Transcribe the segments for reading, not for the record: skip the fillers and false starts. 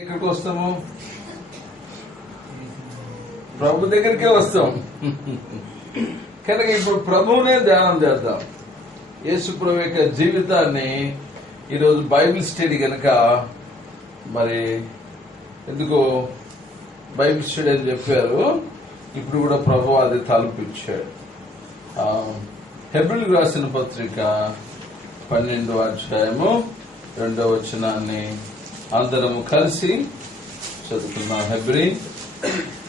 ఎక్కడికి వస్తాము? ప్రభు దగ్గరికే వస్తాం. కనుక ఇప్పుడు ప్రభువునే ధ్యానం చేద్దాం. యేసు ప్రభు యొక్క జీవితాన్ని ఈరోజు బైబిల్ స్టడీ కనుక, మరి ఎందుకో బైబిల్ స్టడీ అని చెప్పారు, ఇప్పుడు కూడా ప్రభు అది తలపిచ్చాడు. హెబ్రీయులకు రాసిన పత్రిక 12వ అధ్యాయము 2వ వచనాన్ని అందరము కలిసి చదువుకున్నాం. హెబ్రీ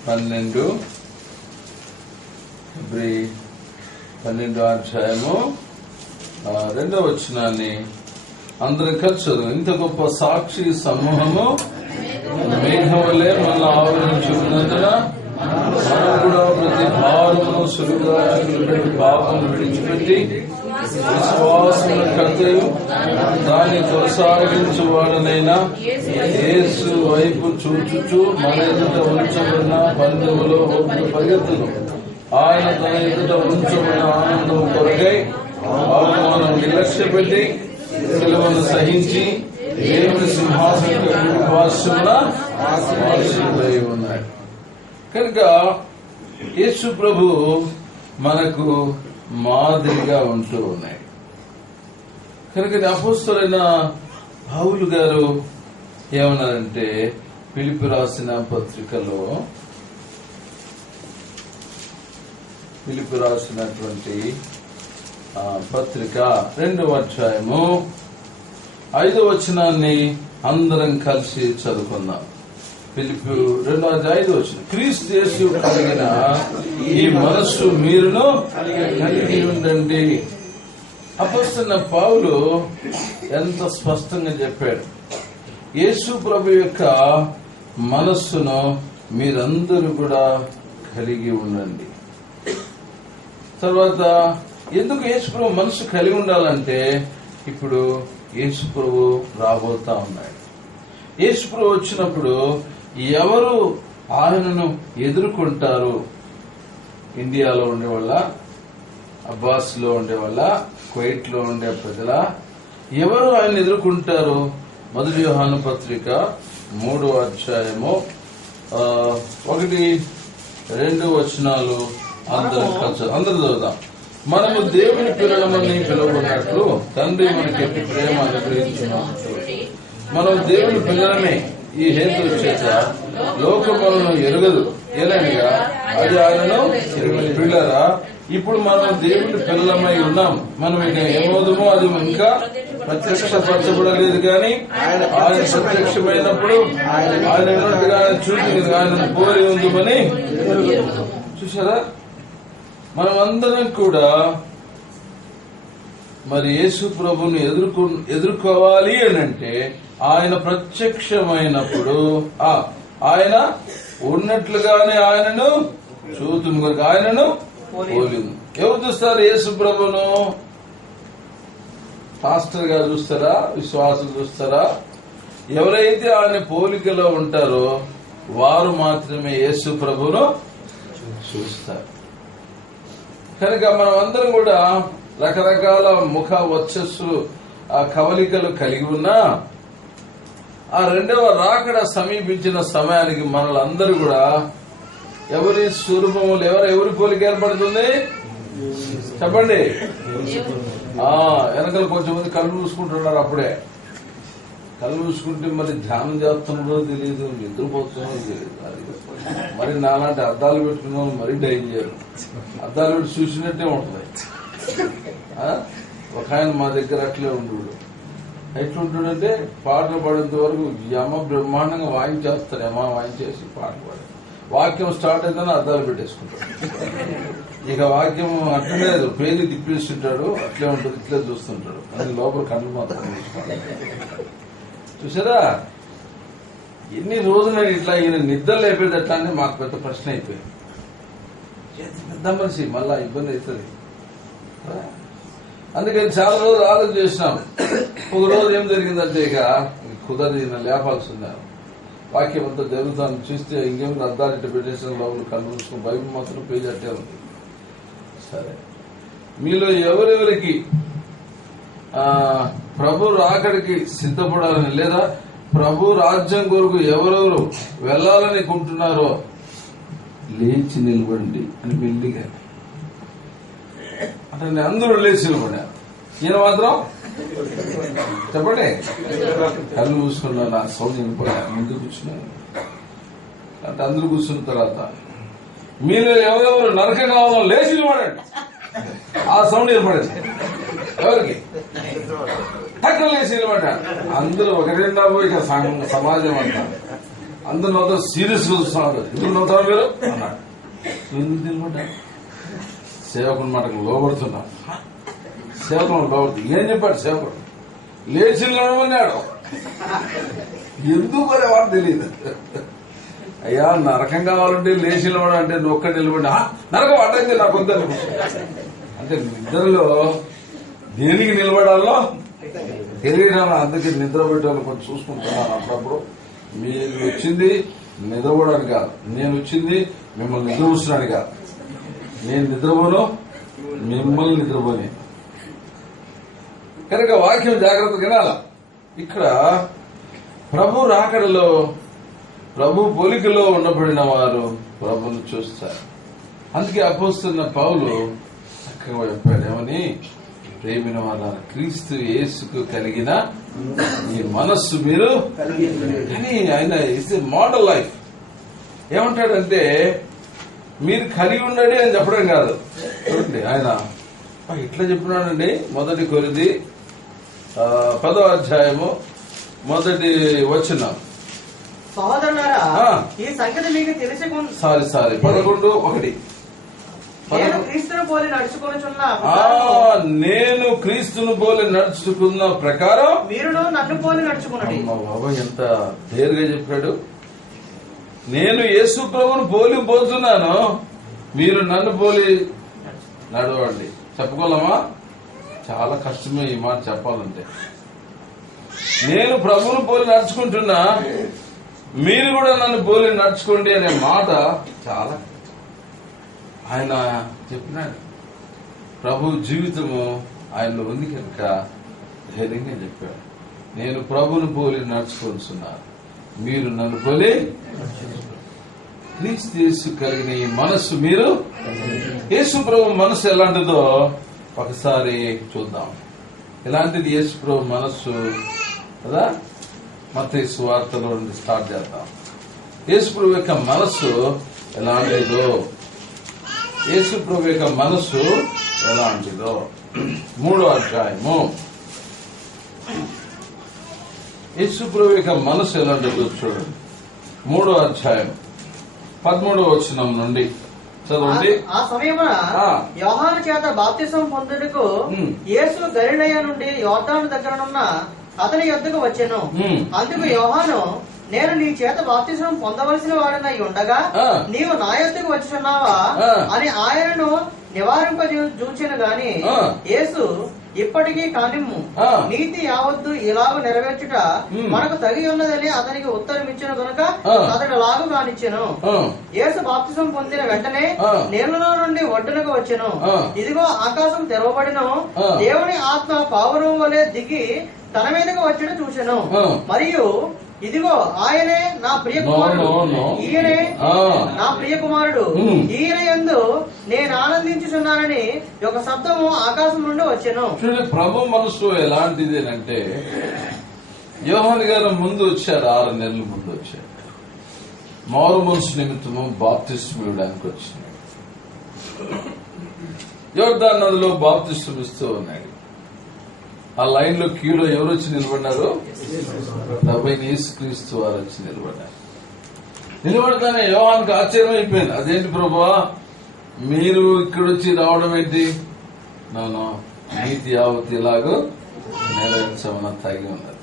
12వ అధ్యాయము 2వ వచనాన్ని అందరం కలిసి చదువు. ఇంత గొప్ప సాక్షి సమూహము మేఘం వల్లే మనల్ని ఆవరించి ఉన్నందున మనం కూడా ప్రతి భారమును సులువుగా పాపం విడిచిపెట్టి విశ్వాసమును కర్తయు దాన్ని కొనసాగించువాడనైనా యేసు వైపు చూచుచు మన ఎదుట ఉంచబడిన పందెములో పరిగెత్తును. ఆయన తన ఎదుట ఉంచబడిన ఆనందం కొరకై అవమానం నిర్లక్ష్యపెట్టి సిలువను సహించి దేవుని సింహాసనమున ఆసీనుడై ఉన్నాడు. కనుక యేసు ప్రభు మనకు మాదిరిగా ఉంటూ ఉన్నాయి. కనుక అపోస్తలుడైన పౌలు గారు ఏమన్నారంటే, ఫిలిప్పీ రాసిన పత్రికలో, ఫిలిప్పీ రాసినటువంటి పత్రిక 2వ అధ్యాయము 5వ వచనాన్ని అందరం కలిసి చదువుకుందాం. ఫిలిప్పీ 2వ అధ్యాయం 5వ వచనం. క్రీస్తు యేసు కలిగిన ఈ మనస్సు మీరును కలిగి ఉండండి. అపోస్తలుడైన పౌలు ఎంత స్పష్టంగా చెప్పాడు. యేసు ప్రభు యొక్క మనస్సును మీరందరూ కూడా కలిగి ఉండండి. తర్వాత ఎందుకు యేసు ప్రభు మనస్సు కలిగి ఉండాలంటే, ఇప్పుడు యేసు ప్రభు రాబోతా ఉన్నాడు. యేసు ప్రభు వచ్చినప్పుడు ఎవరు ఆయనను ఎదుర్కొంటారు? ఇండియాలో ఉండేవాళ్ళ, అబ్బాస్ లో ఉండేవాళ్ళ, కువైట్ లో ఉండే ప్రజల, ఎవరు ఆయన ఎదుర్కొంటారు? 1 యోహాను పత్రిక 3వ అధ్యాయము 1-2 వచనాలు అందరూ చదువుదాం. మనము దేవుని పిల్లలమని పిలువబడినట్లు తండ్రి మనకి ఎట్టి ప్రేమ అనుగ్రహించినట్లు మనం దేవుని పిల్లలమే. ఈ హేతు చేత లోకములను ఎరుగదు ఏలనగా అది ఆయనను పిల్లరా. ఇప్పుడు మనం దేవుని పిల్లలమై ఉన్నాం. మనం ఇక ఏమవుదామో అది ఇంకా ప్రత్యక్షపరచబడలేదు, కానీ ఆయన ప్రత్యక్షమైనప్పుడు ఆయన ఉన్నట్టుగా చూసి ఆయనను పోలి ఉందమని చూసారా. మనమందరం కూడా మరి యేసు ప్రభుని ఎదుర్కోవాలి అని అంటే, ఆయన ప్రత్యక్షమైనప్పుడు ఆయన ఉన్నట్లుగానే ఆయనను చూతుము కనుక ఆయనను పోలింది. ఎవరు చూస్తారు యేసు ప్రభును? పాస్టర్ గా చూస్తారా? విశ్వాసులు చూస్తారా? ఎవరైతే ఆయన పోలికలో ఉంటారో వారు మాత్రమే యేసు ప్రభును చూస్తారు. కనుక మనం అందరం కూడా రకరకాల ముఖ వర్చస్సులు కవలికలు కలిగి ఉన్నా, ఆ 2వ రాకడ సమీపించిన సమయానికి మనలందరూ కూడా ఎవరి స్వరూపములు, ఎవరి పోలిక ఏర్పడుతుంది చెప్పండి? వెనకాల కొంచెం మంది కళ్ళు మూసుకుంటున్నారు. అప్పుడే కళ్ళు మూసుకుంటే మరి ధ్యానం చేస్తున్నారో తెలియదు, నిద్రపోతున్నారో తెలియదు. మరి నాలాంటి అద్దాలు పెట్టుకున్న వాళ్ళు మరీ డేంజర్. అద్దాలు పెట్టి చూసినట్టే ఉంటుంది. ఒక ఆయన మా దగ్గర అట్లే ఉండు. ఎట్లుంటుందంటే, పాటలు పాడేంత వరకు యమ బ్రహ్మాండంగా వాయించేస్తారు. వాయించేసి పాటలు పాడే వాక్యం స్టార్ట్ అయితేనే అద్దాలు పెట్టేసుకుంటాడు. ఇక వాక్యం అట్లనే పేరు తిప్పేస్తుంటాడు. అట్లే ఉంటుంది, ఇట్లే చూస్తుంటాడు. అది లోపల కళ్ళు మాత్రం చూసారా. ఎన్ని రోజులు ఇట్లా ఈయన నిద్ర లేపేది ఎట్లా అని మాకు పెద్ద ప్రశ్న అయిపోయింది. పెద్ద మనిషి మళ్ళా ఇబ్బంది అవుతుంది. అందుకని చాలా రోజులు ఆలోచన చేసినాం. ఒక రోజు ఏం జరిగిందంటే, ఇక కుదరదు, ఈయన లేపాల్సి ఉన్నారు. వాక్యం అంతా జరుగుతాను చూస్తే ఇంకేమైనా అద్దాలు ఇట్లా పెట్టేసిన లోపల కళ్ళు చూసుకుని బైబిల్ మాత్రం పేజీ అట్టే ఉంది. సరే, మీలో ఎవరెవరికి ప్రభు రాకడికి సిద్ధపడాలని లేదా ప్రభు రాజ్యం కొరకు ఎవరెవరు వెళ్ళాలని కుంటున్నారో లేచి నిలబడండి అని మెల్లిగా అంటే అందరూ లేచి నిలబడారు. ఈయన మాత్రం చెప్పండి కళ్ళు మూసుకున్నాను, నా సౌండ్ వినిపోయాను, ముందు కూర్చున్నాను అంటే అందరూ కూర్చున్న తర్వాత మీరు ఎవరెవరు నరకం కావాలో లేచి నిలబడండి. ఆ సౌండ్ ఏర్పడింది ఎవరికి టక్కన లేచి నిలబడ్డారు. అందరూ ఒకటేండా ఇక సమాజం అంతా అందరూ నవ్వుతారు, సీరియస్ చూస్తున్నాడు. ఎందుకు నవ్వుతారు మీరు అన్నాడు. ఎందుకు నిలబడ్డారు? సేవకుని మాటకు లోబడుతున్నాం. సేవకుడు లోబడుతుంది. ఏం చెప్పాడు సేవకుడు? లేచి నిలబడమన్నాడు. ఎందుకు అనే వాడు తెలియదు. అయ్యా నరకం కావాలంటే లేచి నిలబడ అంటే నువ్వు ఒక్క నిలబడి నరకం అడ్డంగా నాకు వద్దని అంటే నిద్రలో దేనికి నిలబడాలో తెలియడం. అందుకే నిద్ర పెట్టాలని కొంచెం చూసుకుంటున్నాను అప్పుడప్పుడు. మీరు వచ్చింది నిద్రపోవడానికి కాదు, నేను వచ్చింది మిమ్మల్ని నిద్రపోసడానికి కాదు. నేను నిద్రపోను, మిమ్మల్ని నిద్రపోని. కనుక వాక్యం జాగ్రత్తగా వినాల. ఇక్కడ ప్రభు రాకడలో ప్రభు పోలికలో ఉండబడిన వారు ప్రభును చూస్తారు. అందుకే అపోస్తున్న పౌలు చక్కగా చెప్పాడు ఏమని, ప్రేమిన వాళ్ళ క్రీస్తు యేసుకు కలిగిన ఈ మనస్సు మీరు అని. ఆయన ఇట్స్ ఎ మోడల్ లైఫ్. ఏమంటాడంటే మీరు కలిగి ఉండండి అని చెప్పడం కాదు. చూడండి ఆయన ఇట్లా చెప్పినాడండి. 1 కొరింథీ 10వ అధ్యాయము 1వ వచనం. సహోదరులారా, ఈ సంగతి మీకు తెలిసి 11:1 నేను క్రీస్తును పోలి నడుచుకొనుచున్న నేను క్రీస్తును పోలి నడుచుకున్న ప్రకారం మీరును నన్ను పోలి నడుచుకునండి. బాబా ఎంత నేరుగా చెప్పాడు. నేను యేసు ప్రభువును పోలి పోతున్నాను, మీరు నన్ను పోలి నడవండి. చెప్పుకోలేమా? చాలా కష్టమే ఈ మాట చెప్పాలంటే. నేను ప్రభువును పోలి నడుచుకుంటున్నా, మీరు కూడా నన్ను పోలి నడుచుకోండి అనే మాట చాలా ఆయన చెప్పినాడు. ప్రభు జీవితము ఆయనలో ఉంది కనుక ధైర్యంగా చెప్పాడు. నేను ప్రభువును పోలి నడుచుకుంటున్నాను, మీరు నన్ను పోలి క్రీస్తు యేసు కలిగిన ఈ మనస్సు మీరు. యేసు ప్రభు మనస్సు ఎలాంటిదో ఒకసారి చూద్దాం. ఎలాంటిది యేసు ప్రభు మనస్సు కదా? మత్తయి సువార్తలో స్టార్ట్ చేద్దాం. యేసు ప్రభు యొక్క మనస్సు ఎలాంటిదో, యేసు ప్రభు యొక్క మనస్సు ఎలాంటిదో 3వ అధ్యాయము. యేసు ప్రభు యొక్క మనస్సు ఎలాంటిదో చూడండి. 3వ అధ్యాయం 13వ వచనం నుండి చదవండి. ఆ సమయమున యోహాను చేత బాప్తిసం పొందుటకు యేసు గలిలయ నుండి యోర్దాను దగ్గరనున్న అతని యొద్దకు వచ్చెను. అందుకు యోహాను, నేను నీ చేత బాప్తిసం పొందవలసిన వాడనై ఉండగా నీవు నా యొద్దకు వచ్చుచున్నావా అని ఆయనను నివారింపజూచెను గాని యేసు, ఇప్పటికీ కానిమ్ము, నీతి యావత్తు ఇలాగ నెరవేర్చుట మనకు తగి ఉన్నదని అతనికి ఉత్తరమిచ్చిన గనుక అతడు లాగు కానిచ్చెను. యేసు బాప్తిసం పొందిన వెంటనే నీళ్లలో నుండి ఒడ్డునకు వచ్చెను. ఇదిగో ఆకాశం తెరవబడిను, దేవుని ఆత్మ పావురం వలె దిగి తన మీదకు వచ్చి చూచెను. మరియు ఇదిగో ఆయనే నా ప్రియ కుమారుడు, ఈయనే నా ప్రియ కుమారుడు, ఈయన యందు నేను ఆనందించుచున్నానని ఒక శబ్దము ఆకాశం నుండి వచ్చెను. చూడండి ప్రభు మనసు ఎలాంటిది అంటే, యోహాను గారు ముందు వచ్చారు, 6 నెలల ముందు వచ్చారు. మారు మనసు నిమిత్తము బాప్తిస్మం ఇవ్వడానికి వచ్చినాడు. యోర్దాను నదిలో బాప్తిస్మం ఇస్తూ ఉన్నాడు. ఆ లైన్ లో క్యూలో ఎవరు వచ్చి నిలబడ్డారు? ప్రభువైన యేసుక్రీస్తు వారు వచ్చి నిలబడ్డారు. నిలబడతానే యోహానుకు ఆశ్చర్యం అయిపోయింది. అదేంటి ప్రభువా, మీరు ఇక్కడ వచ్చి రావడం ఏంటి? నన్ను నీతి యావత్తు ఇలాగూ నెరవేర్చమని తాగి ఉన్నారు.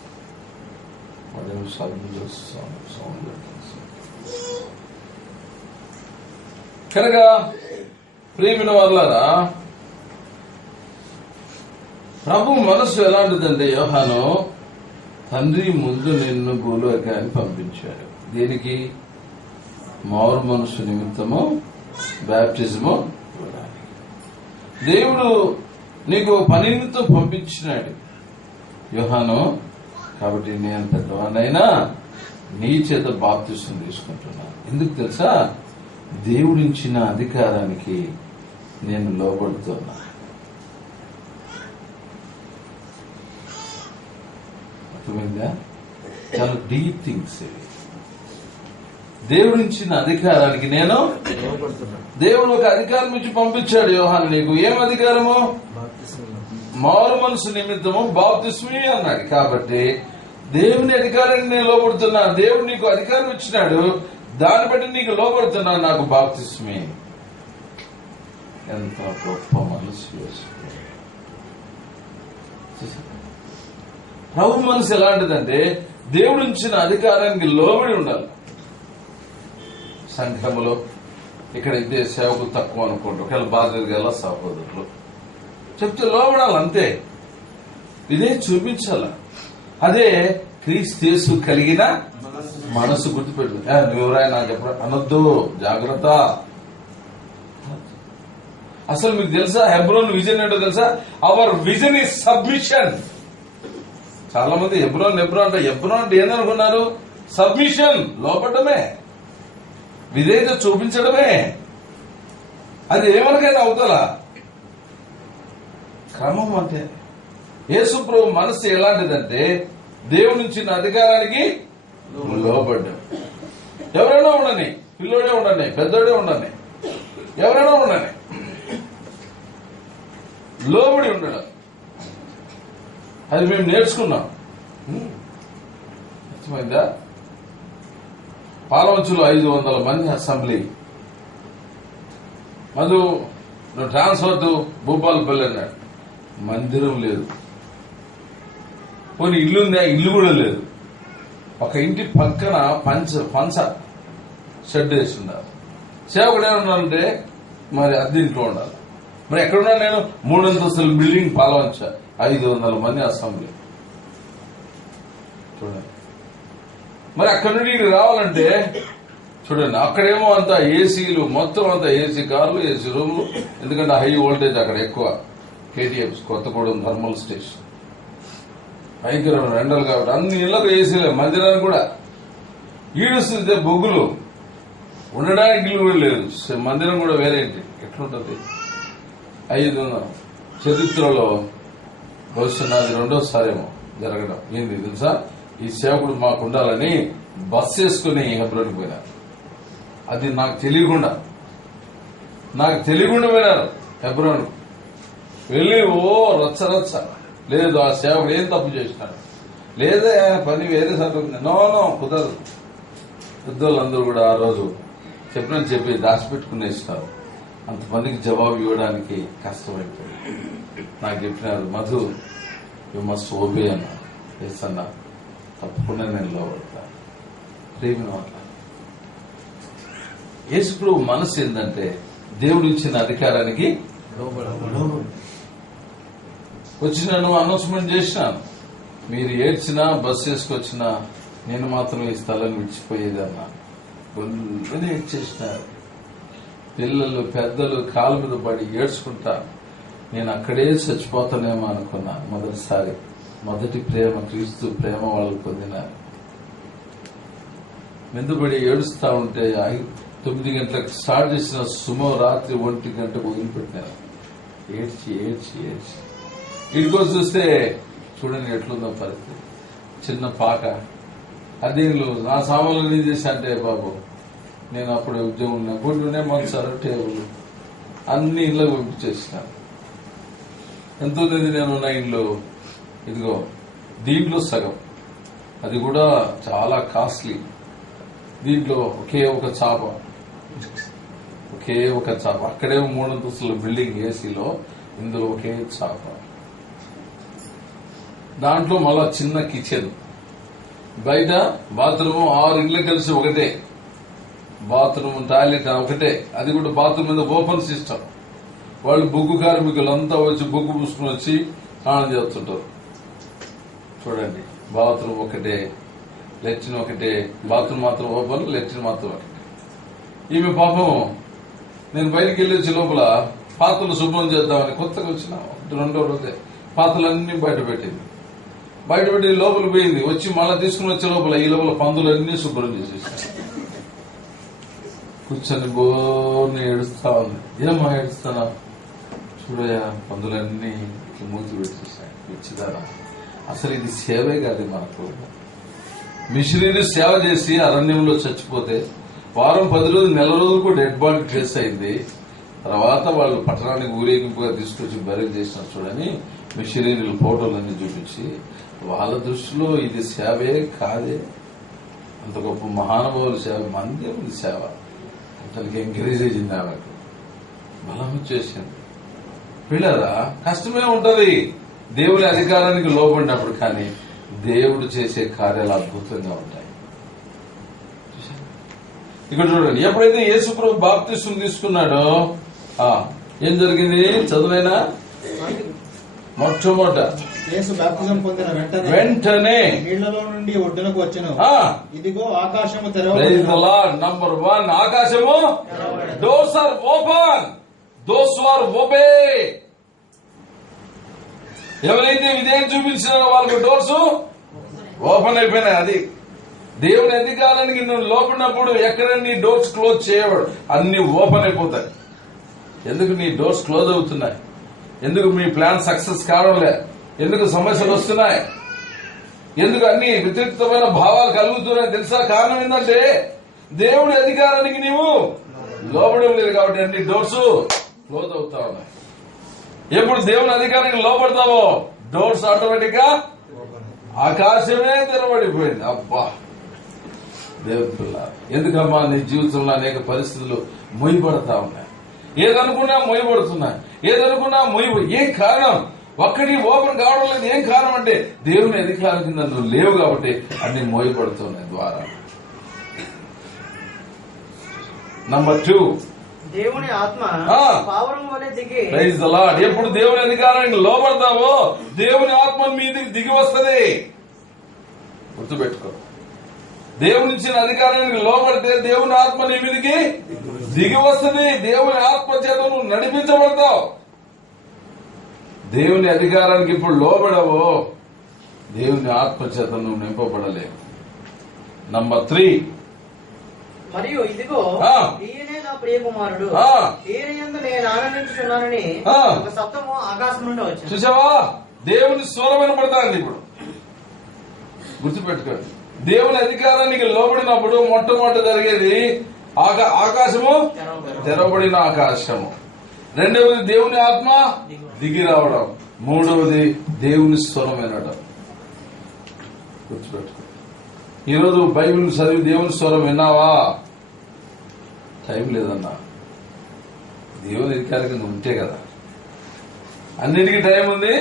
కనుక ప్రియమైన వాళ్ళారా, ప్రభు మనస్సు ఎలాంటిదంటే, యోహాను తండ్రి ముందు నిన్ను భూలోకాన్ని పంపించాడు. దేనికి? మారు మనస్సు నిమిత్తము బాప్టిజము. దేవుడు నీకు పని నిమిత్తం పంపించినాడు యోహాను, కాబట్టి నేను పెద్దవాడినైనా నీ చేత బాప్తిసం తీసుకుంటున్నా. ఎందుకు తెలుసా? దేవుడిచ్చిన అధికారానికి నేను లోబడుతున్నా. అర్థమైందా? చాలా డీప్ థింగ్స్ ఇవి. దేవుడిచ్చిన అధికారానికి నేను దేవుడు ఒక అధికారం ఇచ్చి పంపించాడు యోహాను. నీకు ఏం అధికారము? మారు మనసు నిమిత్తము బాప్తిస్మీ అన్నాడు. కాబట్టి దేవుని అధికారాన్ని నేను లోబడుతున్నా. దేవుడు నీకు అధికారం ఇచ్చినాడు, దాన్ని బట్టి నీకు లోబడుతున్నా. నాకు బాప్తిస్మీ. ఎంత గొప్ప మనసు వేసుకో. ప్రభు మనసు ఎలాంటిదంటే దేవుడు ఇచ్చిన అధికారానికి లోబడి ఉండాలి. సంఘములో ఇక్కడ ఇదే సేవకు తక్కువ అనుకోండి, ఒకవేళ బాధ్యత గల సహోదరులు చెప్తే లోబడాలి, అంతే. ఇదే చూపించాల. అదే క్రీస్తు కలిగిన మనసు. గుర్తుపెట్టు. నువ్వురాయి నాకు చెప్పడం అనొద్దు, జాగ్రత్త. అసలు మీకు తెలుసా హెబ్రోన్ విజన్ ఏంటో తెలుసా? Hour vision is submission. చాలా మంది హెబ్రోన్ అంటే హెబ్రోన్ అంటే ఏందనుకున్నారు? సబ్మిషన్, లోపడమే, విధేయత చూపించడమే. అది ఏమనకైనా అవుతారా? క్రమం అంటే యేసు ప్రభు మనసు ఎలాంటిదంటే దేవుడి నుంచి అధికారానికి లోబడ్డం. ఎవరైనా ఉండని, పిల్లోడే ఉండని, పెద్దోడే ఉండని, ఎవరైనా ఉండని, లోబడి ఉండడం. అది మేము నేర్చుకున్నాం. అర్థమైందా? పాలవంచులో 500 మంది అసెంబ్లీ. మధు నువ్వు ట్రాన్స్ఫర్ భూపాలపల్లి అన్నాడు. మందిరం లేదు, పోనీ ఇల్లు ఉందా? ఇల్లు కూడా లేదు. ఒక ఇంటి పక్కన పంచ షెడ్ వేసి ఉండాలి. సేవకుడు ఏమన్నారంటే మరి అద్దెంట్లో ఉండాలి. మరి ఎక్కడున్నా నేను 3 అంతస్తుల బిల్డింగ్ పాలవంచ, 500 మంది అసెంబ్లీ. చూడండి, మరి అక్కడి నుండి ఇక్కడికి రావాలంటే చూడండి, అక్కడేమో అంతా ఏసీలు, మొత్తం అంతా ఏసీ కార్లు, ఏసీ రూమ్లు. ఎందుకంటే హై వోల్టేజ్ అక్కడ ఎక్కువ. కేటీఎఫ్ కొత్తగూడెం థర్మల్ స్టేషన్, భయంకరమైన ఎండలు కాబట్టి అన్ని ఇళ్లకు ఏసీలే. మందిరానికి కూడా ఈడుస్తుంటే బొగ్గులు, ఉండడానికి ఇల్లు కూడా లేదు. మందిరం కూడా వేరే ఏంటి, ఎట్లుంటది? 500 చరిత్రలో బహుశా నాది 2వసారేమో జరగడం. ఏంది తెలుసా? ఈ సేవకుడు మాకు ఉండాలని బస్ వేసుకుని హెబ్రోన్కి పోయినారు. అది నాకు తెలియకుండా పోయినారు హెబ్రోన్. వెళ్ళి రచ్చ లేదు, ఆ సేవకుడు ఏం తప్పు చేసినాడు? లేదే పని వేరే సార్. నో కుదరదు. పెద్దోళ్ళందరూ కూడా ఆ రోజు చెప్పి దాచిపెట్టుకునేసినారు. అంతమందికి జవాబు ఇవ్వడానికి కష్టమైపోయింది. నాకు చెప్పినారు, మధు యు మస్ట్ ఓబే అన్నారు. ఎస్ అన్నా, తప్పకుండా నేను లోబడతా. ప్రేమ యేసు ప్రభు మనసు ఏంటంటే దేవుడు ఇచ్చిన అధికారానికి వచ్చినాను, అనౌన్స్మెంట్ చేసినాను. మీరు ఏడ్చినా, బస్సు వేసుకొచ్చినా నేను మాత్రం ఈ స్థలం విడిచిపోయేది అన్నా. గొంతుని ఏడ్చేసినారు. పిల్లలు పెద్దలు కాళ్ళ మీద పడి ఏడ్చుకుంటా. నేను అక్కడే చచ్చిపోతానేమో అనుకున్నా. మొదటి ప్రేమ, క్రీస్తు ప్రేమ వాళ్ళు పొందినారు. మెందుబడి ఏడుస్తా ఉంటే 9 గంటలకు స్టార్ట్ చేసిన సుమో రాత్రి 1 గంటకు వదిలిపెట్టినారు. ఏడ్చి ఇటుకొచ్చి చూస్తే చూడండి ఎట్లుందో పరిస్థితి. చిన్న పాక, అదేళ్ళు నా సామాన్లు ఏం చేశా అంటే, బాబు నేను అప్పుడు ఉద్యోగం కొన్ని మంచారు, టేబుల్ అన్ని ఇళ్ళకు పంపించేసినాను. ఎంత ఉంది నేనున్న ఇల్లు? ఇదిగో దీంట్లో సగం, అది కూడా చాలా కాస్ట్లీ. దీంట్లో ఒకే ఒక చాప. అక్కడేమో 3 అంతస్తుల బిల్డింగ్ ఏసీలో, ఇందులో ఒకే చాప. దాంట్లో మళ్ళా చిన్న కిచెన్, బయట బాత్రూమ్. 6 ఇళ్ళు కలిసి ఒకటే బాత్రూమ్, టాయిలెట్ ఒకటే. అది కూడా బాత్రూమ్ మీద ఓపెన్ సిస్టమ్. వాళ్ళు బొగ్గు కార్మికులంతా వచ్చి బొగ్గు పూసుకుని వచ్చి స్నానం చేస్తుంటారు. చూడండి, బాత్రూమ్ ఒకటే, లెట్రిన్ ఒకటే. బాత్రూమ్ మాత్రం ఓపెన్, లెట్రిన్ మాత్రం ఒకటే. ఈమె పాపం నేను బయటికి వెళ్ళి వచ్చి లోపల పాత్రలు శుభ్రం చేద్దామని కొత్తగా వచ్చిన 2వ రోజే పాత్రలన్నీ బయట పెట్టింది. బయట పెట్టి లోపల పోయింది. వచ్చి మళ్ళా తీసుకుని వచ్చే లోపల ఈ లోపల పందులన్నీ శుభ్రం చేసేసారు. కూర్చొని బోర్ని ఏడుస్తా ఉంది. ఏమో ఏడుస్తానా? చూడయా, పందులన్నీ ఇట్లా మూతి పెట్టేసాయి. పిచ్చిదారా, అసలు ఇది సేవే కాదు మనకు. మిషనరీ సేవ చేసి అరణ్యంలో చచ్చిపోతే వారం 10 రోజులు, నెల రోజులకు డెడ్ బాడీ ట్రేస్ అయింది. తర్వాత వాళ్ళు పట్టణానికి ఊరేగింపుగా తీసుకొచ్చి బరీ చేసిన చూడని మిషనరీల ఫోటోలన్నీ చూపించి వాళ్ళ దృష్టిలో ఇది సేవే కాదే. అంత గొప్ప మహానుభావుల సేవ, మందే ఉంది సేవ. అతనికి ఎంకరేజ్ అయ్యింది, ఆమెకు బలం వచ్చేసింది. పిల్లరా, కష్టమే ఉంటది దేవుని అధికారానికి లోబడినప్పుడు, కానీ దేవుడు చేసే కార్యాలు అద్భుతంగా ఉంటాయి. ఇక్కడ చూడండి, ఎప్పుడైతే యేసుప్రభు బాప్తిస్మం తీసుకున్నాడో ఏం జరిగింది? చదువైనా మొట్టమొదట యేసు బాప్తిజం పొందిన వెంటనే నీళ్లలో నుండి ఒడ్డునకు వచ్చెను. ఇదిగో ఆకాశము తెరవబడెను. నంబర్ 1, ఆకాశము doors are open, those are obey. ఎవరైతే విధేయం చూపించారో వాళ్ళకి డోర్స్ ఓపెన్ అయిపోయినాయి. అది దేవుని అధికారానికి నువ్వు లోపడినప్పుడు ఎక్కడ నీ డోర్స్ క్లోజ్ చేయబడు, అన్ని ఓపెన్ అయిపోతాయి. ఎందుకు నీ డోర్స్ క్లోజ్ అవుతున్నాయి? ఎందుకు మీ ప్లాన్ సక్సెస్ కావడంలే? ఎందుకు సమస్యలు వస్తున్నాయి? ఎందుకు అన్ని వ్యతిరేకమైన భావాలు కలుగుతున్నాయి తెలుసా? కారణం ఏంటంటే దేవుడి అధికారానికి నీవు లోబడం లేదు కాబట్టి అన్ని డోర్స్ క్లోజ్ అవుతా ఉన్నాయి. ఎప్పుడు దేవుని అధికారానికి లోపడతావో డోర్స్ ఆటోమేటిక్ గా ఆకాశమే తెరబడిపోయింది. అబ్బా దేవుడు, ఎందుకమ్మా నీ జీవితంలో అనేక పరిస్థితులు మొయ్యబడతా ఉన్నాయి. ఏదనుకున్నా మొయ్యబడుతున్నాయి, ఏదనుకున్నా ఏం కారణం? ఒక్కటి ఓపెన్ కావడం లేదు. ఏం కారణం అంటే దేవుని అధికారం కింద నువ్వు లేవు కాబట్టి అన్ని మోయబడుతున్నాయి ద్వారా. నంబర్ 2, దేవుని ఆత్మ పావురం వలె దిగి. Praise the lord. ఎప్పుడు దేవుని అధికారానికి లోబడతావో దేవుని ఆత్మ మీదకి దిగి వస్తుంది. గుర్తుపెట్టుకో, దేవుని ఇచ్చిన అధికారానికి లోబడితే దేవుని ఆత్మ నీ మీదకి దిగి వస్తుంది. దేవుని ఆత్మ చేత నువ్వు నడిపించబడతావు. దేవుని అధికారానికి ఇప్పుడు లోబడవో దేవుని ఆత్మ చేత నువ్వు నింపబడలేవు. నంబర్ 3, మరియు ఇదిగో ఈయనే నా ప్రియ కుమారుడు, ఈయన యందు నేను ఆనందించుచున్నానని ఒక శబ్దము ఆకాశం నుండి వచ్చింది. చూసావా, దేవుని స్వరం వినపడతాంది. ఇప్పుడు గుర్తుపెట్టుకోండి, దేవుని అధికారానికి లోబడినప్పుడు మొట్టమొదటి జరిగేది ఆకాశము తెరవబడిన ఆకాశము. రెండవది దేవుని ఆత్మ దిగి రావడం. మూడవది దేవుని స్వరం వినడం. గుర్తుపెట్టుకో, ఈరోజు బైబిల్ చదివి దేవుని స్వరం విన్నావా? టైం లేదన్నా. దేవుని అధికారికి ఉంటే కదా అన్నిటికీ టైం ఉంది.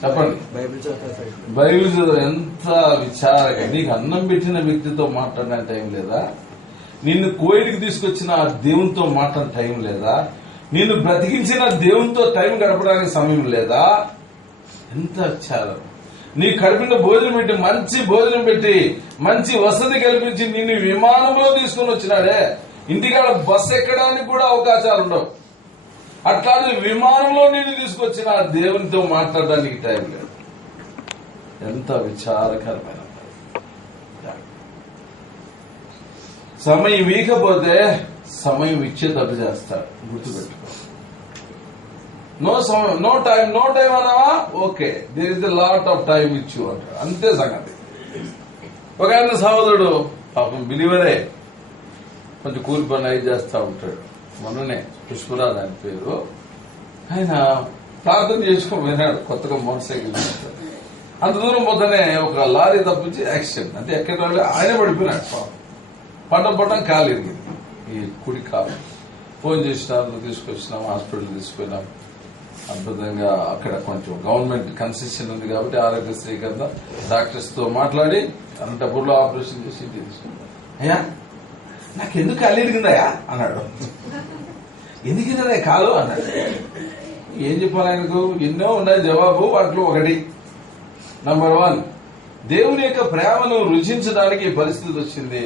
చెప్పండి, బైబిల్ చదువు. ఎంత విచారక! నీకు అన్నం పెట్టిన వ్యక్తితో మాట్లాడడానికి టైం లేదా? నిన్ను కోయిడికి తీసుకొచ్చిన ఆ దేవునితో మాట్లాడే టైం లేదా? నిన్ను బ్రతికించిన దేవునితో టైం గడపడానికి సమయం లేదా? ఎంత విచారం! నీ కడుపులో భోజనం పెట్టి, మంచి భోజనం పెట్టి, మంచి వసతి కల్పించి నిన్ను విమానంలో తీసుకుని వచ్చినాడే. ఇంటికాడ బస్సు ఎక్కడానికి కూడా అవకాశాలు ఉండవు. అట్లాంటి విమానంలో నేను తీసుకొచ్చిన దేవునితో మాట్లాడడానికి టైం లేదు. ఎంత విచారకరమైన సమయం ఇవ్వకపోతే సమయం ఇచ్చేటట్టు చేస్తాడు. గుర్తుపెట్టుకో, నో టైం అన్నావా? Okay, there is the lot of time ఇచ్చు అంటాడు. అంతే సంగతి. ఒక ఆయన సహోదరుడు పాపం బిలీవరే, కొంచెం కూలి పని అయి చేస్తా ఉంటాడు. మొన్ననే పుష్పరాజ్ ఆయన పేరు. ఆయన ప్రార్థన చేసుకుని విన్నాడు. కొత్తగా మోటార్ సైకిల్ అంత దూరం పోతేనే ఒక లారీ తప్పించి యాక్సిడెంట్. అంటే ఎక్కడ ఆయన పడిపోయినాడు. పడ్డం కాలు ఇరిగింది, ఈ కుడి కాలు. ఫోన్ చేసినారు, తీసుకొచ్చినాం, హాస్పిటల్ తీసుకున్నాం. అద్భుతంగా అక్కడ కొంచెం గవర్నమెంట్ కన్సెషన్ ఉంది కాబట్టి ఆరోగ్యశ్రీ కింద డాక్టర్స్ తో మాట్లాడి అనంతపూర్లో ఆపరేషన్ చేసి ఇంటికి తీసుకున్నాం. అయ్యా, నాకెందుకు కాలు ఇరిగిందయ్యా అన్నాడు. ఎందుకు కాలు అన్నాడు. ఏం చెప్పాలి ఆయనకు? ఎన్నో ఉన్నాయి జవాబు. వాటిలో ఒకటి, నంబర్ 1, దేవుని యొక్క ప్రేమను రుచించడానికి పరిస్థితి వచ్చింది.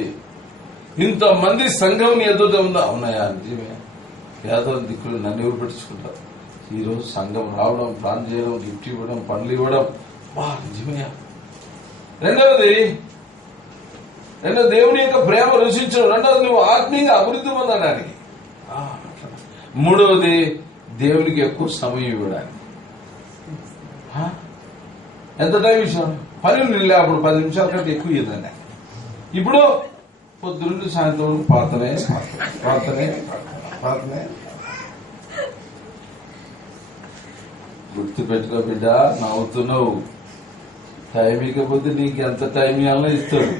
ఇంతమంది సంఘం ఎదుట ఉందా? ఉన్నాయా? నిజమే. పేద దిక్కులు నన్ను ఎవరు పెట్టించుకుంటారు? ఈరోజు సంఘం రావడం, ప్లాన్ చేయడం, గిఫ్ట్ ఇవ్వడం, పండ్లు ఇవ్వడం, నిజమయ్యా. రెండవది దేవుని యొక్క ప్రేమ రుచించడం. రెండవది నువ్వు ఆత్మీయంగా అభివృద్ధి పొందడానికి. మూడవది దేవునికి ఎక్కువ సమయం ఇవ్వడానికి. ఎంత టైం ఇచ్చాను? పని నిలే అప్పుడు 10 నిమిషాల కంటే ఎక్కువ ఇవ్వదండి. ఇప్పుడు పొద్దున్న సాయంత్రం ప్రార్థనే. గుర్తు పెట్టుకో బిడ్డ, నవ్వుతున్నావు. టైం ఇకపోతే నీకు ఎంత టైం ఇవ్వాలో ఇస్తాడు,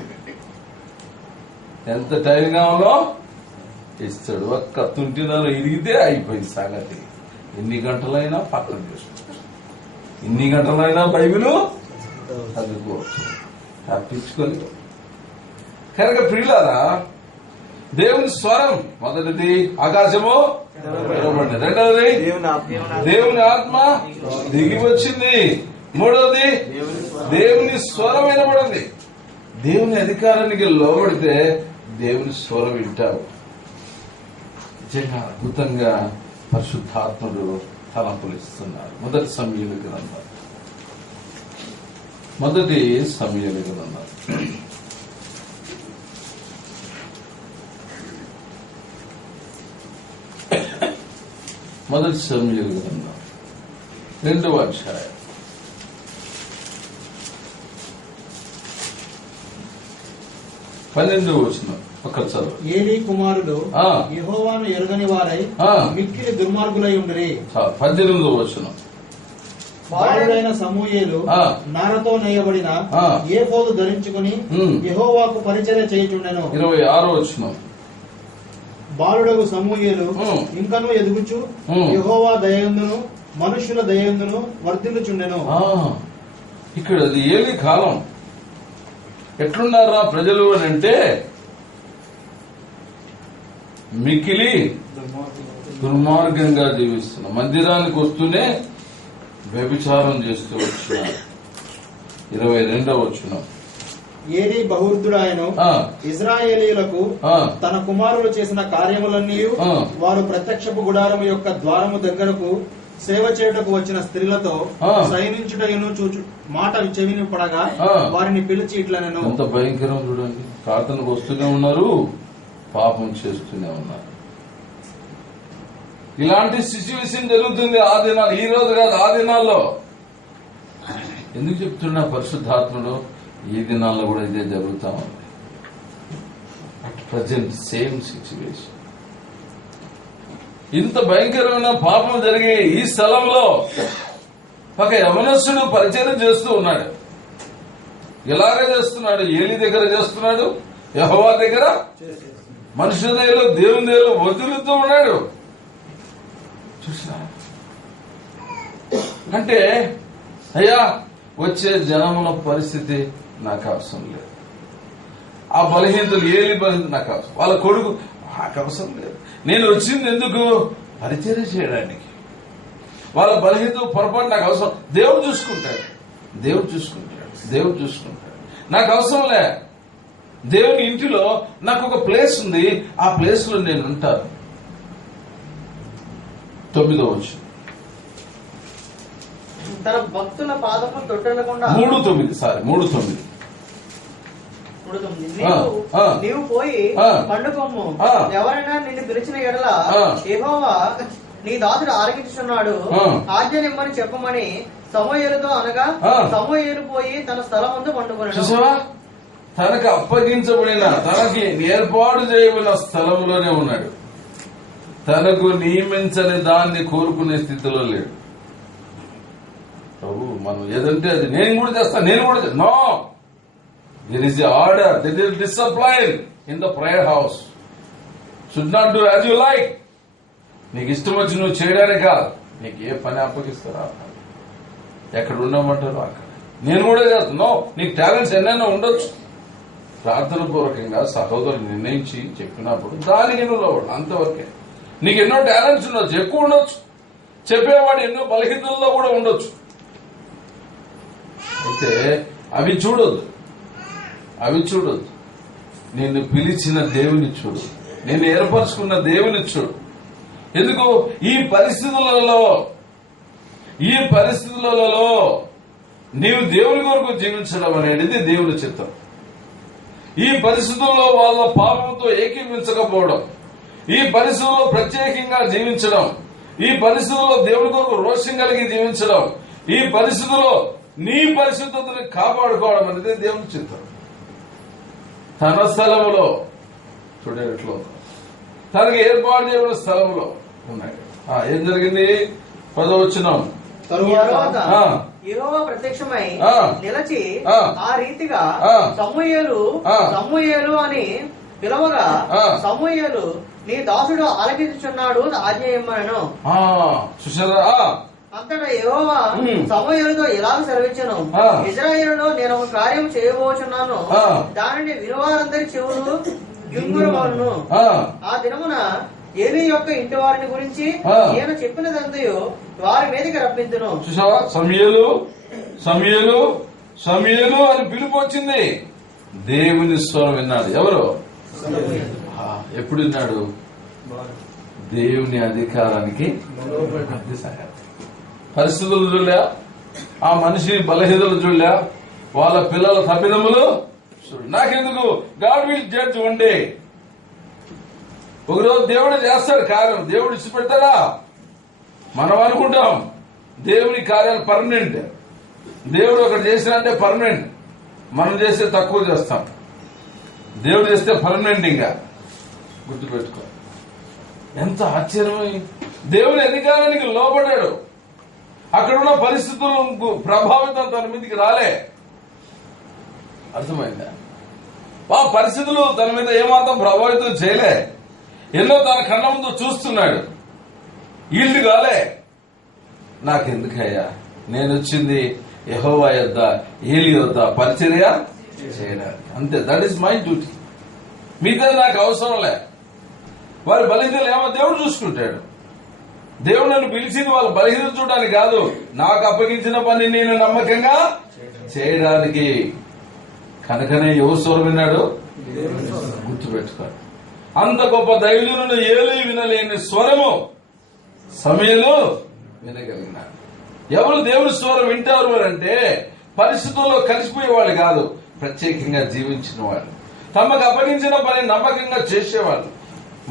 ఎంత టైం కావాలో ఇస్తాడు. ఒక్క తుంటినాలు ఇరిగితే అయిపోయింది సంగతి. ఎన్ని గంటలైనా పక్కన చేసుకోవచ్చు, ఎన్ని గంటలైనా బైబిలు చదువుకోవచ్చు, తప్పించుకోలేదు. కనుక ప్రియులారా, దేవుని స్వరం మొదటిది ఆకాశము తెరవబడింది. రెండవది దేవుని ఆత్మ దిగి వచ్చింది. మూడవది దేవుని స్వరం వినబడింది. దేవుని అధికారానికి లోబడితే దేవుని స్వరం వింటావు. నిజంగా అద్భుతంగా పరిశుద్ధాత్ముడు తలంపులు ఇస్తున్నారు. మొదటి సమూయేలు గ్రంథం. మొదటి సమూయేలు గ్రంథం 2వ అధ్యాయం 12వ వచనం. ఒక్క చదువు. ఏలీ కుమారులు యెహోవాను ఎరుగని వారై మిక్కిలి దుర్మార్గులై ఉండిరి. 18వ వచనం. బాలుడైన సమూయేలు నారతో నేయబడిన ఏఫోదు ధరించుకుని యెహోవాకు పరిచర్య చేయుచుండెను. 26వ వచనం. బాలుడగు సమూయేలు ఇంకనూ ఎదుగుచు యెహోవా దయయందును మనుష్యుల దయయందును వర్ధిల్లుచుండెను. ఇక్కడ అది ఏలీ కాలం. ఎట్లున్నారా ప్రజలు అని అంటే మికిలి దుర్మార్గంగా జీవిస్తున్నారు. మందిరానికి వస్తూనే వ్యభిచారం చేస్తూ వచ్చినారు. 22వ వచనం. ఏలీ బహువృద్ధుడాయను ఇశ్రాయేలీయులకు తన కుమారులు చేసిన కార్యములన్నీ వారు ప్రత్యక్షపు గుడారము యొక్క ద్వారము దగ్గరకు సేవ చేయుటకు వచ్చిన స్త్రీలతో సైనించుటను చూచు మాట చెవిని పడగా వారిని పిలిచి ఇట్లనెను. ఎంత భయంకరం చూడండి. ప్రార్థనకు వస్తూనే ఉన్నారు, పాపం చేస్తూనే ఉన్నారు. ఇలాంటి సిచ్యువేషన్ జరుగుతుంది ఆ దినాలు. ఈ రోజు కాదు, ఆ దినాల్లో. ఎందుకు చెప్తున్నా పరిశుద్ధాత్ముడు? ఈ దినాల్లో కూడా ఇదే జరుగుతా ఉంది. At present same situation. ఇంత భయంకరమైన పాపం జరిగే ఈ స్థలంలో ఒక యవనస్తుడు పరిచయం చేస్తూ ఉన్నాడు. ఎలాగ చేస్తున్నాడు? ఏలీ దగ్గర చేస్తున్నాడు, యెహోవా దగ్గర, మనుషుల దగ్గర, దేవుని దగ్గర వదులుతూ ఉన్నాడు. చూసా అంటే అయ్యా వచ్చే జనముల పరిస్థితి నాకు అవసరం లేదు. ఆ బలహీనతలు, ఏలి బలహీనత నాకు అవసరం, వాళ్ళ కొడుకు నాకు అవసరం లేదు. నేను వచ్చింది ఎందుకు? పరిచర్య చేయడానికి. వాళ్ళ బలహీనత, పొరపాటు నాకు అవసరం. దేవుడు చూసుకుంటాడు. నాకు అవసరంలే. దేవుని ఇంటిలో నాకు ఒక ప్లేస్ ఉంది, ఆ ప్లేస్ లో నేను ఉంటాను. 9వ వచనం. తన భక్తుల పాదము తొట్టనకుండా 3:9 నీవు పోయి పండుకొమ్ము. ఎవరైనా నిన్ను పిలిచిన ఎడల యెహోవా నీ దాసుడు ఆరగించుచున్నాడు, ఆజ్ఞనిమ్మని చెప్పమని సమూయేలుతో అనగా సమూయేలు పోయి తన స్థలం ముందు పండుకొనెను. తనకు అప్పగించబడిన, తనకి ఏర్పాటు చేయబడిన స్థలంలోనే ఉన్నాడు. తనకు నియమించని దాన్ని కోరుకునే స్థితిలో లేడు. ప్రభు మనం ఏదంటే అది నేను కూడా చేస్తాను. No, there is a order, there is discipline in the prayer house. Should not do as you like. నీకు ఇష్టం వచ్చి నువ్వు చేయడానికి కాదు. నీకు ఏ పని అప్పగిస్తారా? ఎక్కడ ఉండమంటారో అక్కడ. నేను కూడా చేస్తాను. నీకు టాలెంట్స్ ఎన్నైనా ఉండొచ్చు. ప్రార్థన పూర్వకంగా సహోదరులు నిర్ణయించి చెప్పినప్పుడు దానికి నువ్వు లోబడు, అంతవరకే. నీకు ఎన్నో టాలెంట్స్ ఉండొచ్చు, ఎక్కువ ఉండొచ్చు. చెప్పేవాడు ఎన్నో బలహీనతల్లో కూడా ఉండొచ్చు. అయితే అవి చూడొద్దు. నిన్ను పిలిచిన దేవుని చూడు, నిన్ను ఏర్పరచుకున్న దేవుని చూడు. ఎందుకు? ఈ పరిస్థితులలో ఈ పరిస్థితులలో నీవు దేవుని కొరకు జీవించడం అనేది దేవుని చిత్తం. ఈ పరిస్థితుల్లో వాళ్ళ పాపంతో ఏకీవించకపోవడం, ఈ పరిస్థితుల్లో ప్రత్యేకంగా జీవించడం, ఈ పరిస్థితుల్లో దేవుని కొరకు రోషం కలిగి జీవించడం, ఈ పరిస్థితుల్లో నీ పరిశుద్ధతని కాపాడుకోవడం అనేది దేవుని చిత్తం. తన స్థలములో చూడేట్లో తనకి ఏర్పాటు చేయబడిన స్థలంలో ఉన్నాడు. ఏం జరిగింది? 10వ వచనం. తరువాత యెహోవా ప్రత్యక్షమై నిలచి ఆ రీతిగా సమూయేలు అని పిలవగా సమూయేలు నీ దాసుడు ఆలకించుచున్నాడు ఆజ్ఞ ఇమ్మనెను. చూసారా? అంతటా యెహోవా సమూయేలుతో ఇలాగ సెలవిచ్చెను, ఇశ్రాయేలులో నేను ఒక కార్యం చేయబోచున్నాను, దానిని వినువారందరి చెవులు గింగురమను. ఆ దినమున ఏలీ యొక్క ఇంటి వారిని గురించి నేను చెప్పినదంతయు వారి మీదకి రప్పించును. చూసావా? సమూయేలు సమూయేలు సమూయేలు అని పిలుపు వచ్చింది. దేవుని స్వరం విన్నాడు. ఎవరు? ఎప్పుడు విన్నాడు? దేవుని అధికారానికి పరిస్థితులు చూడలే, ఆ మనిషి బలహీనలు చూడలే, వాళ్ళ పిల్లల తప్పిదములు చూడు. నాకెందుకు? God will judge one day. ఒకరోజు దేవుడు చేస్తాడు కార్యం. దేవుడు ఇచ్చిపెడతాడా? మనం అనుకుంటాం దేవుని కార్యాలు పర్మనెంట్. దేవుడు ఒకటి చేసినంటే పర్మనెంట్. మనం చేస్తే తక్కువ చేస్తాం. దేవుడు చేస్తే పర్మనెంట్. ఇంకా గుర్తుపెట్టుకో. ఎంత ఆశ్చర్యమై దేవుని అధికారానికి లోబడ్డాడు. అక్కడున్న పరిస్థితులకు ప్రభావితం తన మీదకి రాలే. అర్థమైందా? ఆ పరిస్థితులు తన మీద ఏమాత్రం ప్రభావితం చేయలే. ఎన్నో తన కళ్ళ ముందు చూస్తున్నాడు. ఈల్డ్ కాలే. నాకెందుకయ్యా, నేను వచ్చింది యెహోవా యొద్ద ఏలీ యొద్ద పరిచర్య చేయడానికి, అంతే. That is my duty. మిగతా నాకు అవసరం లే. వారి బలహీనతలు ఏమో దేవుడు చూసుకుంటాడు. దేవుడు నన్ను పిలిచింది వాళ్ళ బలహీనత చూడడానికి కాదు, నాకు అప్పగించిన పని నేను నమ్మకంగా చేయడానికి. కనుకనే ఎవరు స్వరం విన్నాడు? గుర్తుపెట్టుకోండి. అంత గొప్ప దైవజనుడు ఏలీ వినలేని స్వరము సమూయేలు వినగలిగినాడు. ఎవరు దేవుని స్వరం వింటారు అంటే పరిస్థితుల్లో కలిసిపోయేవాళ్ళు కాదు, ప్రత్యేకంగా జీవించిన వాళ్ళు, తమకు అప్పగించిన పని నమ్మకంగా చేసేవాళ్ళు,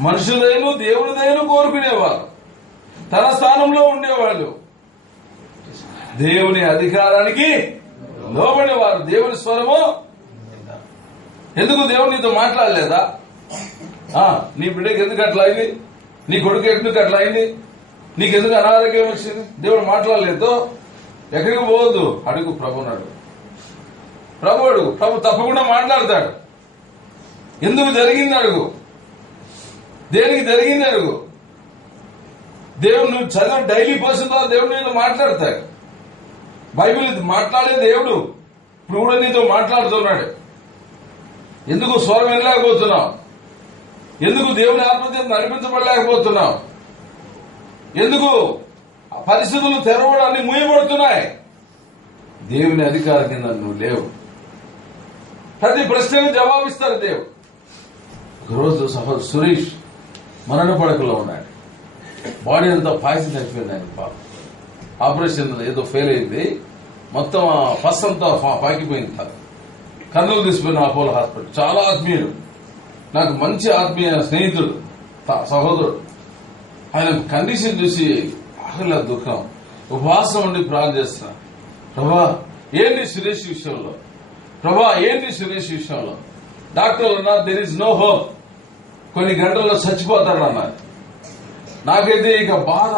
మనుషులైన దేవుడిదైన కోరుకునేవారు, తన స్థానంలో ఉండేవాళ్ళు, దేవుని అధికారానికి లోబడేవారు. దేవుని స్వరము ఎందుకు? దేవుడు నీతో మాట్లాడలేదా? నీ బిడ్డకి ఎందుకు అట్లా అయింది? నీ కొడుకు ఎందుకు అట్లా అయింది? నీకెందుకు అనారోగ్యం వచ్చింది? దేవుడు మాట్లాడలేదు. ఎక్కడికి పోవద్దు, అడుగు ప్రభుని అడుగు. ప్రభు తప్పకుండా మాట్లాడతాడు. ఎందుకు జరిగింది అడుగు, దేనికి జరిగింది అడుగు. దేవుడు నువ్వు చదివిన డైలీ పర్సన్ ద్వారా దేవుడు నీతో మాట్లాడతాడు. బైబిల్ మాట్లాడే దేవుడు ఇప్పుడు కూడా నీతో మాట్లాడుతున్నాడు. ఎందుకు స్వరం వినలేకపోతున్నావు? ఎందుకు దేవుని ఆత్మచేత నడిపించబడలేకపోతున్నావు? ఎందుకు పరిస్థితులు తెరవడాన్ని మూయబడుతున్నాయి? దేవుని అధికారం కింద నువ్వు లేవు. ప్రతి ప్రశ్నకు జవాబిస్తారు దేవుడు. ఒకరోజు సహోదరు సురేష్ మరణ పడకలో ఉన్నాడు. బాడీ అంతా పాయిజన్ అయిపోయింది. ఆయన పాప ఆపరేషన్ ఏదో ఫెయిల్ అయింది. మొత్తం ఫస్ట్ అంతా పాకిపోయింది. కర్నూలు తీసుకుపోయిన అపోలో హాస్పిటల్. చాలా ఆత్మీయుడు, నాకు మంచి ఆత్మీయ స్నేహితుడు, సహోదరుడు. ఆయన కండిషన్ చూసి ఆగల దుఃఖం. ఉపవాసం ఉండి ప్రార్థన చేస్తున్నా, ప్రభా ఏంటి సురేష్ విషయంలో, ప్రభా ఏంటి సురేష్ విషయంలో. డాక్టర్లు అన్నారు దెర్ ఇస్ నో హోప్, కొన్ని గంటల్లో చచ్చిపోతాడు అన్నారు. నాకైతే ఇక బాధ,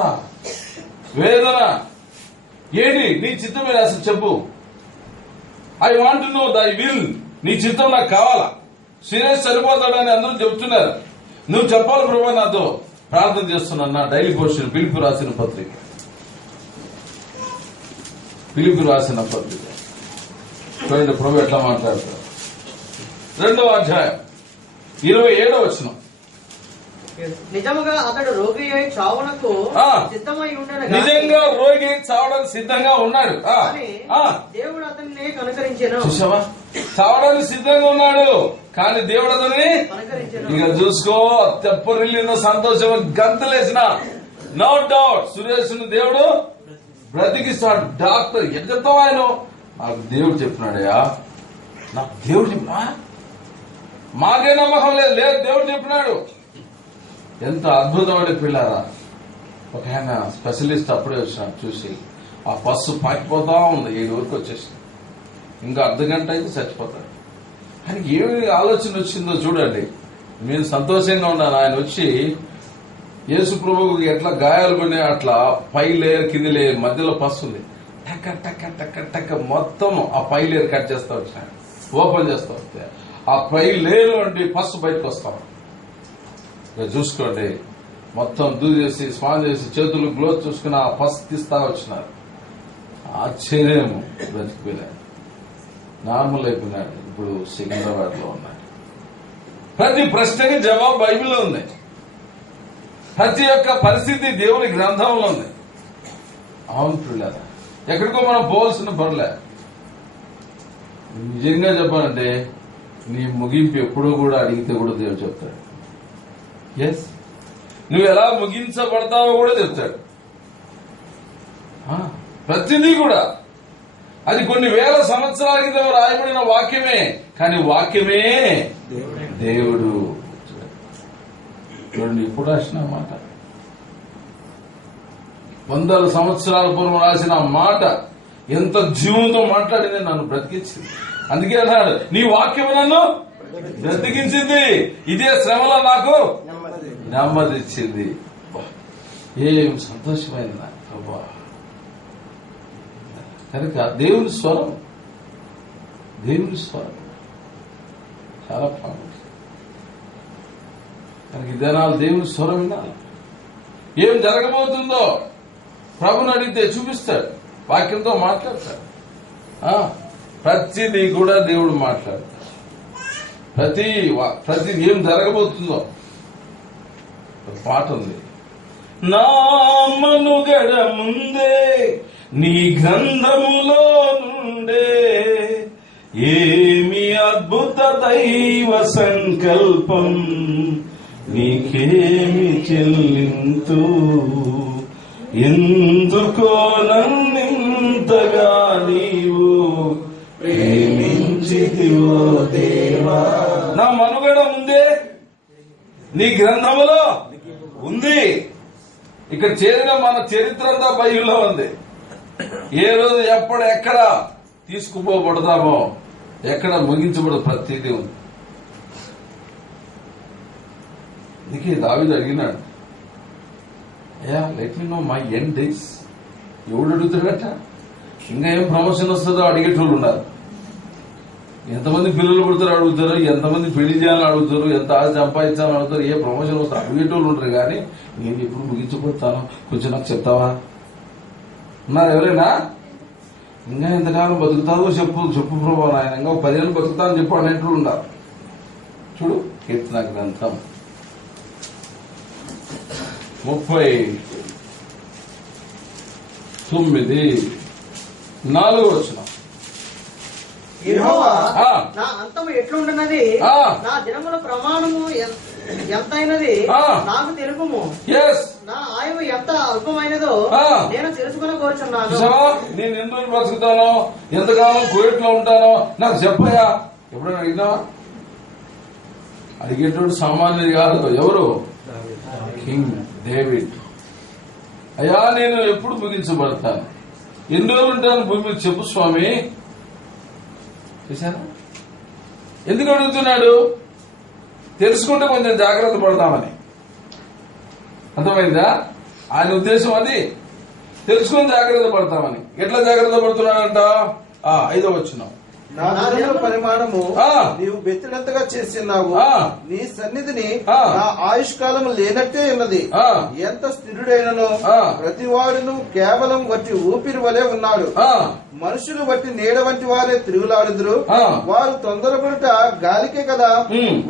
వేదన. ఏంటి నీ చిత్తం మీద అసలు చెప్పు. I want no thy will. నీ చిత్తం నాకు కావాలా. సురేష్ చనిపోతాడని అందరూ చెప్తున్నారు. నువ్వు చెప్పాలి ప్రభా, నాతో ప్రార్థన చేస్తున్నా. డైలీ పోర్షన్ పిలుపు రాసిన పత్రిక చూడండి ప్రభు ఎట్లా మాట్లాడతారు. 2వ అధ్యాయం 27వ వచనం. నిజముగా అతడు రోగి అయి చావునకు సిద్ధమై ఉండగా, నిజంగా రోగి చావడానికి సిద్ధంగా ఉన్నాడు. దేవుడు అతన్ని కనుకరించెను. చూసావా? చావడానికి సిద్ధంగా ఉన్నాడు, కానీ దేవుడు అతన్ని ఇక చూసుకో. తెప్పరిల్లిన సంతోషం గంతులేసిన. నో డౌట్ సురేష్ దేవుడు బ్రతికిస్తాడు. డాక్టర్ ఎంత చెప్తావు ఆయన? నాకు దేవుడు చెప్పినాడయా, నాకు దేవుడు చెప్పినా, మాకే నమ్మకం లేదు, లేదు దేవుడు చెప్పినాడు. ఎంత అద్భుతమైన పిల్లారా. ఒక ఆయన స్పెషలిస్ట్ అప్పుడే వచ్చినాడు, చూసి ఆ పస్సు పాకిపోతా ఉంది, 7 వరకు వచ్చేసింది, ఇంకా అర్ధగంట అయితే చచ్చిపోతాడు. ఆయనకి ఏమి ఆలోచన వచ్చిందో చూడండి. నేను సంతోషంగా ఉన్నాను. ఆయన వచ్చి యేసు ప్రభువుకి ఎట్లా గాయాలు పడినాయి అట్లా పై లేయర్ కింది లేయర్ మధ్యలో పస్సు ఉంది, టక్క టక్క టక్క టక్క మొత్తం ఆ పై లేయర్ కట్ చేస్తా వచ్చినాడు, ఓపెన్ చేస్తా వస్తే ఆ పై లేయర్ నుండి పస్సు బయటకు వస్తాం. చూసుకోండి, మొత్తం దూచేసి స్నానం చేసి చేతులు గ్లోవ్ చూసుకుని ఆ పస్సు తీస్తా వచ్చినారు. ఆశ్చర్యము, బ్రతికిపోయినాడు, నార్మల్ అయిపోయినాడు. ఇప్పుడు సికింద్రాబాద్ లో ఉన్నాడు. ప్రతి ప్రశ్నకి జవాబు బైబిల్లో ఉంది. ప్రతి ఒక్క పరిస్థితి దేవుని గ్రంథంలో ఉంది. అవును పిల్లరా, ఎక్కడికో మనం పోవాల్సిన పర్లే. నిజంగా చెప్పాలంటే నీ ముగింపు ఎప్పుడో కూడా అడిగితే కూడా దేవుడు చెప్తాడు. ఎస్, నువ్వు ఎలా ముగించబడతావో కూడా చెప్తాడు. ప్రతిదీ కూడా అది కొన్ని వేల సంవత్సరాల క్రితం రాయబడిన వాక్యమే, కానీ వాక్యమే దేవుడు. చూడండి, ఇప్పుడు రాసిన మాట 100 సంవత్సరాల పూర్వం రాసిన మాట ఎంత జీవంతో మాట్లాడింది, నన్ను బ్రతికించింది. అందుకే అన్నాడు, నీ వాక్యం నన్ను బ్రతికించింది, ఇదే శ్రమలో నాకు నెమ్మదిచ్చింది. ఏం సంతోషమైంది నాకు ప్రభా. కనుక దేవుని స్వరం, దేవుని స్వరం చాలా ప్రాముఖ్యం. కనుక ఈ దినాలు దేవుని స్వరం వినాలి. ఏం జరగబోతుందో ప్రభుని అడిగితే చూపిస్తాడు, వాక్యంతో మాట్లాడతాడు. ప్రతిదీ కూడా దేవుడు మాట్లాడతాడు. ప్రతి ఏం జరగబోతుందో పాట ఉంది. నా మనుగడ ముందే నీ గ్రంథములో నుండే ఏమి అద్భుత దైవ సంకల్పం, నీకేమి చెల్లింతు, ఎందుకో నన్నింతగా నీవు ప్రేమించితివో దేవా. నా మనుగడ ముందే నీ గ్రంథములో ఉంది. ఇక్కడ చేరిన మన చరిత్ర అంతా బైబిల్లో ఉంది. ఏ రోజు ఎప్పుడు ఎక్కడ తీసుకుపోబడతామో, ఎక్కడ ముగించబడదు, ప్రతిదీ ఉంది. అందుకే దావీదు అడిగినాడు, అయ్యా let me know my end days. ఎవడు అడుగుతాడట? ఇంకా ఏం ప్రమోషన్ వస్తుందో అడిగేటోళ్ళు ఉన్నారు. ఎంతమంది పిల్లలు పుడతారో అడుగుతారు, ఎంతమంది పెళ్లి చేయాలని అడుగుతారు, ఎంత ఆశ సంపాదించాలని అడుగుతారు, ఏ ప్రమోషన్ వస్తుందో అడిగేటోళ్ళు ఉంటారు. కానీ నేను ఎప్పుడు ముగించబోతాను, కొంచెం నాకు చెప్తావా ఉన్నారు ఎవరైనా? ఇంకా ఎంతకాలం బతుకుతావో చెప్పు చెప్పు ప్రభా, నాయన ఇంకా 10 ఏళ్ళు బతుకుతానని చెప్పు అనేట్లు ఉన్నారు. చూడు, కీర్తన గ్రంథం 39:4 యెహోవా నా అంతము ఎట్లుండనది, నా దినముల ప్రమాణము ఎంతైనది నాకు తెలుపుము. నా ఆయువు ఎంత అల్పమైనదో నేను తెలుసుకుని కోరుచున్నాను. నేను ఎన్ని రోజులు బతుకుతానో, ఎంతకాలం కోవిడ్ లో ఉంటానో నాకు చెప్పయా. ఎప్పుడైనా అడిగినావా? అడిగేటోడు సామాన్యుడు కాదు. ఎవరు? King David. అయ్యా నేను ఎప్పుడు ముగించబడతాను, ఎన్ని రోజులు ఉంటాను భూమి మీద చెప్పు స్వామి. చూసారా ఎందుకు అడుగుతున్నాడు? తెలుసుకుంటే కొంచెం జాగ్రత్త పడతామని. అర్థమైందా? ఆయన ఉద్దేశం అది, తెలుసుకొని జాగ్రత్త పడతామని. ఎట్లా జాగ్రత్త పడుతున్నాడంట? 5వ వచనం, నా దినముల పరిమాణము నీవు బెత్తినంతగా చేస్తున్నావు, నీ సన్నిధిని నా ఆయుష్కాలము లేనట్టే ఉన్నది. ఎంత స్థిరుడైనను ప్రతి వాడును కేవలం వట్టి ఊపిరి వలె ఉన్నాడు. మనుషులు బట్టి నీడ వంటి వారే తిరుగులాడుదురు. వారు తొందరపడుట గాలికే కదా,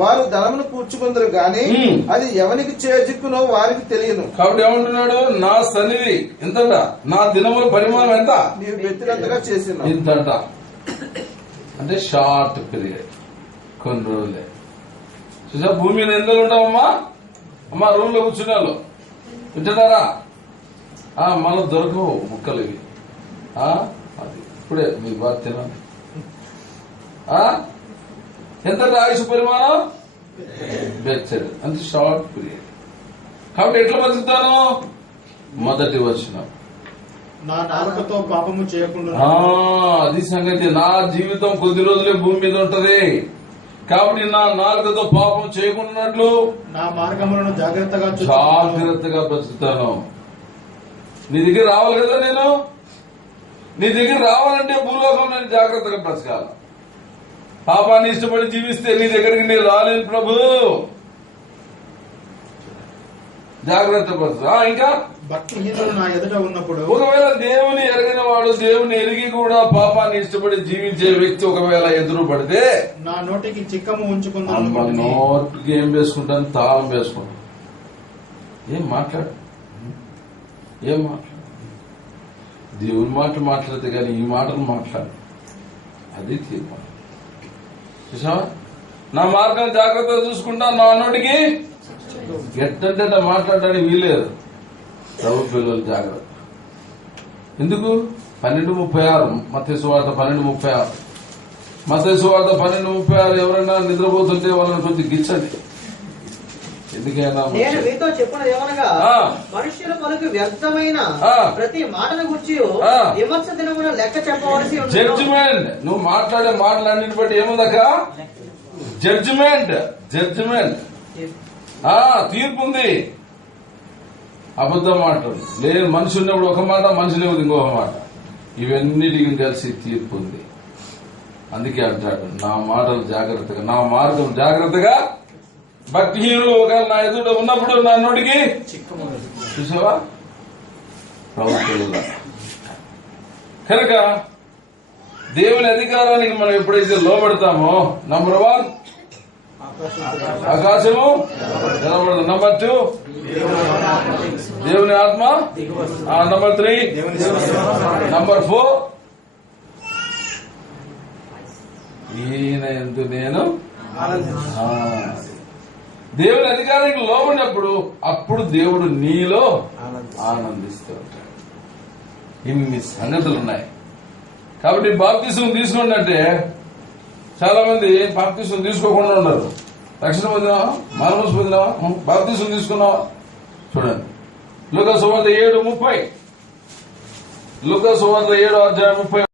వారు ధనమును కూర్చుకుందరు గాని అది ఎవరికి చేజిక్కునో వారికి తెలియను. కాబట్టి ఏమంటున్నాడు? నా సన్నిధి ఎంతట, నా దినముల పరిమాణం ఎంత? నీవు బెత్తినంతగా చేస్తున్నావు. ఇంతట అంటే షార్ట్ పీరియడ్, కొన్ని రోజులే. చూసా భూమి మీద ఎందులో ఉంటామమ్మా? రూమ్ లో కూర్చున్నాళ్ళు వింటున్నారా? మళ్ళీ దొరకవు ముక్కలు ఇవి. అది ఇప్పుడే మీకు బాగా తినాలి. ఎంత ఆయుష్ పరిమాణం బెచ్చడు అంత షార్ట్ పీరియడ్. కాబట్టి ఎట్లా బతుకుతాను? మొదటి వచనం, నా నాలుకతో పాపము చేయకుండా. అది సంగతి. నా జీవితం కొద్ది రోజులే భూమి మీద ఉంటది కాబట్టి నా నాలుకతో పాపం చేయకుండాట్లు నా మార్గములను జాగ్రత్తగా బతుకుతాను. నీ దగ్గర రావాలి కదా నేను. నీ దగ్గర రావాలంటే భూలోకం నేను జాగ్రత్తగా బ్రతకాల. పాపాన్ని ఇష్టపడి జీవిస్తే నీ దగ్గరికి నేను రాలేను ప్రభు. జాగ్రత్త పరచు. ఇంకా భక్తిహీనులు నా ఎదుట ఉన్నప్పుడు, ఒకవేళ దేవుని ఎరగిన వాడు, దేవుని ఎరిగి కూడా పాపాన్ని ఇష్టపడి జీవించే వ్యక్తి ఒకవేళ ఎదురు పడితే నా నోటికి చిక్కము ఉంచుకున్నాను. నోటికి ఏం వేసుకుంటాను? తాళం వేసుకుంటాను. ఏం మాట్లాడు? దేవుని మాటలు మాట్లాడితే కానీ ఈ మాటలు మాట్లాడు. అది తీర్మానం. చూసావా? నా మార్గం జాగ్రత్తగా చూసుకుంటా. నా నోటికి ఎట్టంటే మాట్లాడడానికి వీలేదు. ప్రభు పిల్లలు జాగ్రత్త. ఎందుకు? 12:36 మత్తయి సువార్త 12:36. మత్తయి సువార్త 12:36. ఎవరైనా నిద్రపోతుంటే వాళ్ళని కొద్ది గిచ్చండి. ఎందుకైనా నేను మీతో చెప్పినది ఏమనగా, మనుష్యుల పలుకు వ్యర్థమైన ప్రతి మాటను గురించి విమర్శ దినమున లెక్క చెప్పవలసి ఉంది. జడ్జిమెంట్. నువ్వు మాట్లాడే మాటలన్నింటి బట్టి ఏముందక? జడ్జిమెంట్. తీర్పు ఉంది. అబద్ధం మాటలు లేదు. మనిషి ఉన్నప్పుడు ఒక మాట, మనిషి లేదు ఇంకొక మాట. ఇవన్నిటికి కలిసి తీర్పు ఉంది. అందుకే అంటాడు, నా మాటలు జాగ్రత్తగా, నా మార్గం జాగ్రత్తగా. భక్తిహీనులు ఒకవేళ నా ఎదుట ఉన్నప్పుడు నా నోటికి చూసావా? ప్రభుత్వ కనుక దేవుని అధికారానికి మనం ఎప్పుడైతే లోబడతామో, నంబర్ 1 ఆకాశము నిలబడదు. నంబర్ 2 దేవుని ఆత్మ. నంబర్ 3 నంబర్ 4 ఈయన ఎందు నేను. దేవుని అధికారానికి లోబడినప్పుడు అప్పుడు దేవుడు నీలో ఆనందిస్తూ ఉంటాడు. ఇన్ని సంగతులు ఉన్నాయి. కాబట్టి బాప్తిసం తీసుకోండి అంటే చాలా మంది బాప్తిసం తీసుకోకుండా ఉన్నారు. రక్షణ పొందినావా? మానవస్ పొందినావా? బాప్తిసం తీసుకున్నావా? చూడండి, లూకా సువార్త 7:30. లూకా సువార్త 7:30